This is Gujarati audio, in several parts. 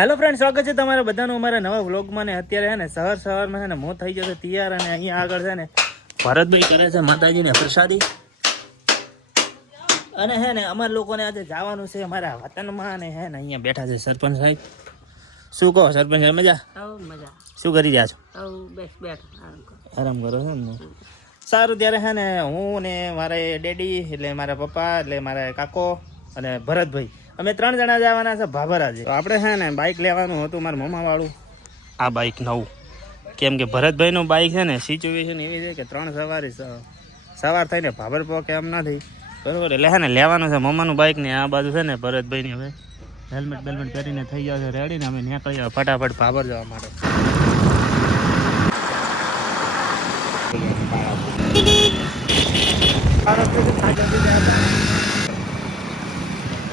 હેલો ફ્રેન્ડ, સ્વાગત છે તમારા બધાનું અમારા નવા વ્લોગમાં. ને અત્યારે છે ને સવારમાં છે ને મોં થઈ જશે તૈયાર, અને અહીંયા આગળ છે ને ભરતભાઈ કરે છે માતાજીને પ્રસાદી. અને હે ને અમારા લોકોને આજે જવાનું છે અમારા વતનમાં, અને હે ને અહીંયા બેઠા છે સરપંચ સાહેબ. શું કહો સરપંચ સાહેબ? મજા? મજા. શું કરી રહ્યા છો? આરામ કરો છો ને? સારું, ત્યારે છે ને હું ને મારે ડેડી એટલે મારા પપ્પા એટલે મારા કાકો અને ભરતભાઈ અમે 3 જણા જવાના છે ભાભર આજે. તો આપણે છે ને બાઇક લેવાનું હતું મારા મમ્મા વાળું, આ બાઇક નવું. કેમ કે ભરતભાઈનું બાઇક છે ને સિચ્યુએશન એવી છે કે 3 સવાર થઈને ભાભર પહોંચે એમ નથી, બરાબર? એટલે છે ને લેવાનું છે મમ્માનું બાઇક ને આ બાજુ છે ને ભરતભાઈની હવે હેલ્મેટ બેલ્મેટ પહેરીને થઈ જશે રેડી ને અમે નીકળી જાય ફટાફટ ભાભર જવા માટે.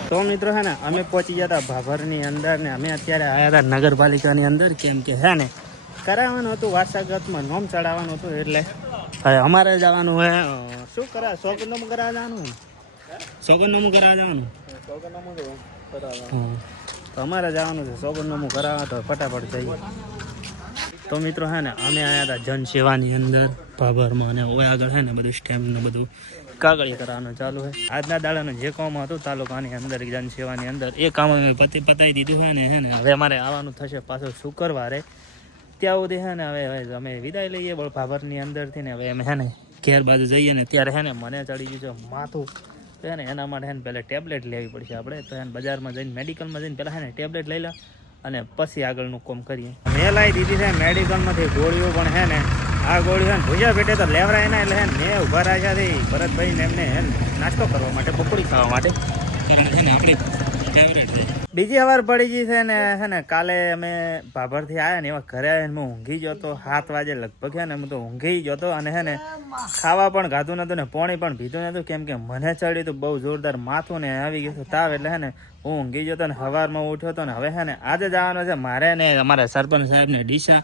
તો મિત્રો છે ને અમે પહોંચી ગયા હતા ભાભરની અંદર, ને અમે અત્યારે આવ્યા હતા નગરપાલિકાની અંદર. કેમ કે છે ને કરાવવાનું હતું વારસાગતમાં નોમ ચડાવવાનું હતું, એટલે હવે અમારે જવાનું હોય શું સોગંદનામું કરાવવા જવાનું, સોગંદનામું કરાવવા જવાનું. તો અમારે જવાનું છે સોગંદનામું કરાવવા, તો ફટાફટ જઈએ. તો મિત્રો છે ને અમે આવ્યા હતા જનસેવાની અંદર ભાભરમાં, અને ઓય આગળ છે ને બધું સ્ટેમ્પ ને બધું કાગળિયા કરવાનું ચાલુ છે. આજના દાડાનું જે કામ હતું તાલુકાની અંદર જનસેવાની અંદર એ કામ અમે પતાવી દીધું હોય ને હે ને હવે અમારે આવવાનું થશે પાછું શુક્રવારે. ત્યાં સુધી છે ને હવે અમે વિદાય લઈએ ભાભરની અંદરથી, ને હવે અમે છે ને ઘેર બાજુ જઈએ ને ત્યારે છે ને મને ચડી ગયું છે માથું. તો છે ને એના માટે છે ને પહેલાં ટેબ્લેટ લેવી પડશે આપણે. તો એને બજારમાં જઈને મેડિકલમાં જઈને પહેલાં છે ને ટેબ્લેટ લઈ લો અને પછી આગળનું કામ કરીએ. મેં લાવી દીધી છે મેડિકલમાંથી ગોળીઓ, પણ છે ને આ ગોળીઓ છે ને ભૂજા પેટે તો લેવરાય ના, એટલે મેં ઊભા રાખ્યા હતી ભરતભાઈને એમને નાસ્તો કરવા માટે, પકોડી ખાવા માટે. કારણ છે ને આપણી ફેવરેટ છે. બીજી વાર પડી ગઈ છે ને કાલે અમે ભાભરથી આવ્યા ને એવા ઘરે આવીને હું ઊંઘી ગયો તો 7 વાગે લગભગ છે ને હું તો ઊંઘી ગયો તો. અને છે ને ખાવા પણ ખાધું નહોતું ને પાણી પણ પીધું નહોતું, કેમ કે મને ચડ્યું હતું બહુ જોરદાર માથું ને આવી ગયું તાવ. એટલે છે ને હું ઊંઘી ગયો હતો ને સવારમાં ઉઠ્યો હતો. ને હવે છે ને આજે જવાનું છે મારે ને અમારા સરપંચ સાહેબને ડીસા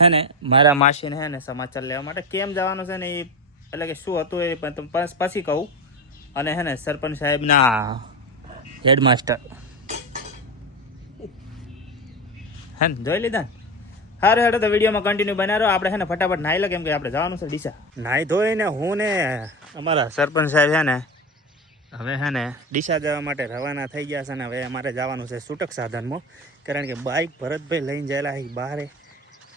હે ને મારા માસીને હે ને સમાચાર લેવા માટે. કેમ જવાનું છે ને એ એટલે કે શું હતું એ પછી કહું. અને હે ને સરપંચ સાહેબના હેડમાસ્ટર હે ને જોઈ લીધા ને. સારું હેડો તો વિડીયોમાં કન્ટિન્યુ બનાવો. આપણે છે ને ફટાફટ નાહી લો, કેમ કે આપણે જવાનું છે ડીસા. નાહી ધોઈને હું ને અમારા સરપંચ સાહેબ છે ને હવે છે ને ડીસા જવા માટે રવાના થઈ ગયા છે. ને હવે અમારે જવાનું છે છૂટક સાધનમાં, કારણ કે બાઇક ભરતભાઈ લઈને ગયેલા છે બહાર.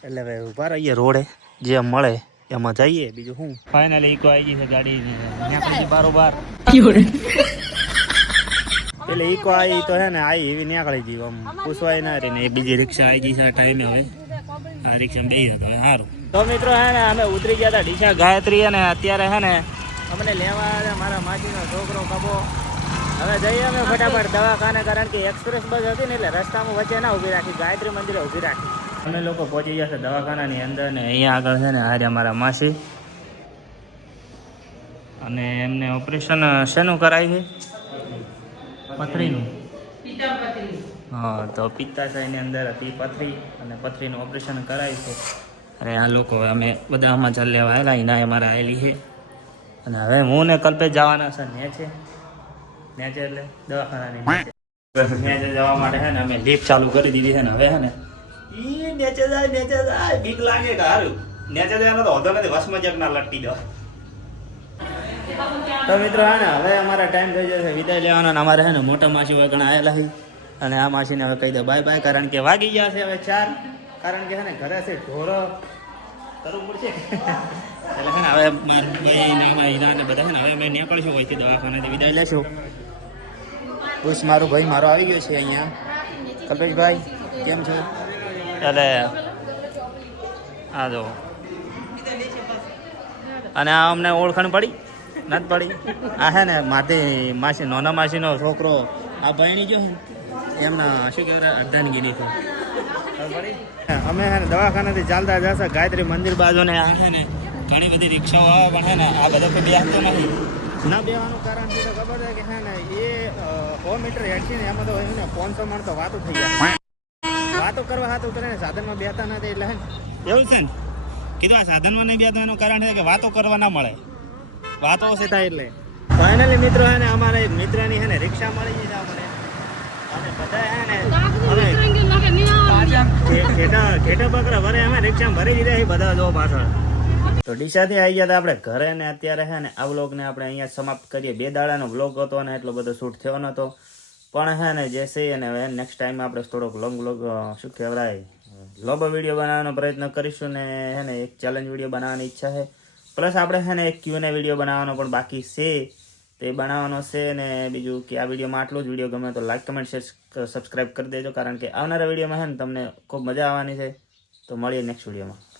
એટલે હવે ઉભા રહીએ રોડે, જે મળે એમાં જઈએ. બીજું શું, ફાઇનલી ઈકો આવી ગઈ છે ગાડી નીકળી બારોબાર. એટલે ઈકો આવી તો છે ને આવી એવી નીકળી ગઈ, આમ પૂછવાય ના રહી ને. એ બીજી રિક્ષા આવી ગઈ છે આ ટાઈમે. હવે આ રિક્ષા બે હતો સારું. તો મિત્રો હે ને અમે ઉતરી ગયા હતા ડીસા ગાયત્રી, અને અત્યારે છે ને અમને લેવા આવ્યા મારા માસીનો છોકરો કબો. હવે જઈએ અમે ફટાફટ દવાખાને, કારણ કે એક્સપ્રેસ બસ હતી ને એટલે રસ્તામાં વચ્ચે ના ઊભી રાખી, ગાયત્રી મંદિરે ઊભી રાખી. અમે લોકો પહોંચી ગયા છે દવાખાનાની અંદર, ને અહીંયા આગળ છે ને આજે અમારા માસી, અને એમને ઓપરેશન શેનું કરાવ્યું છે? પથરીનું. હા, તો પિત્તાશયની અંદર હતી પથરી, અને પથરીનું ઓપરેશન કરાવ્યું છે. અને આ લોકો અમે બધા સમાચાર લેવા આવેલા, એના અમારા આવેલી છે. અને હવે હું ને કલ્પેશ જવાના છે નેચે એટલે દવાખાનાની નેચે જવા માટે છે ને અમે લિફ્ટ ચાલુ કરી દીધી છે. ને હવે છે ને નેચે જાય બીક લાગે કે હારું નેચે જાય તો હોતો નથી, વસમાં જગ ના લટકી દો. તો મિત્રો હા ને હવે અમારા ટાઈમ થઈ જશે વિદાય લેવાનો. અમારે છે ને મોટા માસી વગણ આવેલા છે, અને આ માસીને હવે કહી દે બાય બાય, કારણ કે વાગી ગયા છે હવે 4. કારણ કે છે ને ઘરે છે ઢોરો કરવું પડશે. એટલે છે ને હવે મારા ભાઈ બધા છે ને હવે અમે નીકળીશું હોયથી દવાખાનાથી વિદાય લેશું. બસ મારો ભાઈ મારો આવી ગયો છે અહીંયા. કલ્પેશભાઈ કેમ છો? એટલે આ જો, અને આ અમને ઓળખાણ પડી નથી પડી. આ છે ને માથી માસી નાના માસીનો છોકરો આ ભાઈની જો એમના શું કહેવાય અર્ધાનગીરી છે. અમે છે ને દવાખાનાથી ચાલતા જશે ગાયત્રી મંદિર બાજુ, ને આ છે ને ઘણી બધી રિક્ષાઓ આવે, પણ છે ને આ બધા કોઈ બેસતો નથી. ના બેવાનું કારણ શું ખબર છે કે છે ને એ 100 મીટર હેઠી ને એમાં તો હોય ને 500 માણ તો વાતો થઈ જાય. વાતો કરવા હાથું કરે ને સાધનમાં બેસતા નથી, એટલે હે એવું છે ને કીધું આ સાધનમાં નહીં બેસતો એનું કારણ છે કે વાતો કરવા ના મળે, વાતો ઓછી થાય. એટલે ફાઇનલી મિત્રો હે ને અમારા એક મિત્રની છે ને રિક્ષા મળી ગઈ છે અમને, અને બધા હે ને ઘેટા બકરા ભરે અમે રિક્ષામાં ભરી દીધા છે બધા જો પાછળ. તો ડીસાથી આવી ગયા હતા આપણે ઘરે ને અત્યારે છે ને આ વ્લોગને આપણે અહીંયા સમાપ્ત કરીએ. 2 દાડાનો વ્લોગ હતો ને એટલો બધો શૂટ થયો નતો પણ હે ને જે છે ને હવે નેક્સ્ટ ટાઈમ આપણે થોડોક લોંગ વ્લોગ શું કહેવાય લોબો વિડીયો બનાવવાનો પ્રયત્ન કરીશું ને હે ને એક ચેલેન્જ વિડીયો બનાવવાની ઈચ્છા છે. પ્લસ આપણે હે ને એક Q&A વિડીયો બનાવવાનો પણ બાકી છે તે બનાવવાનો છે. ને બીજું કે આ વિડીયોમાં આટલું જ. વિડીયો ગમે તો લાઈક કમેન્ટ શેર સબસ્ક્રાઈબ કરી દેજો કારણ કે આવનારા વિડીયોમાં હે ને તમને ખૂબ મજા આવવાની છે. તો મળીએ નેક્સ્ટ વિડીયોમાં.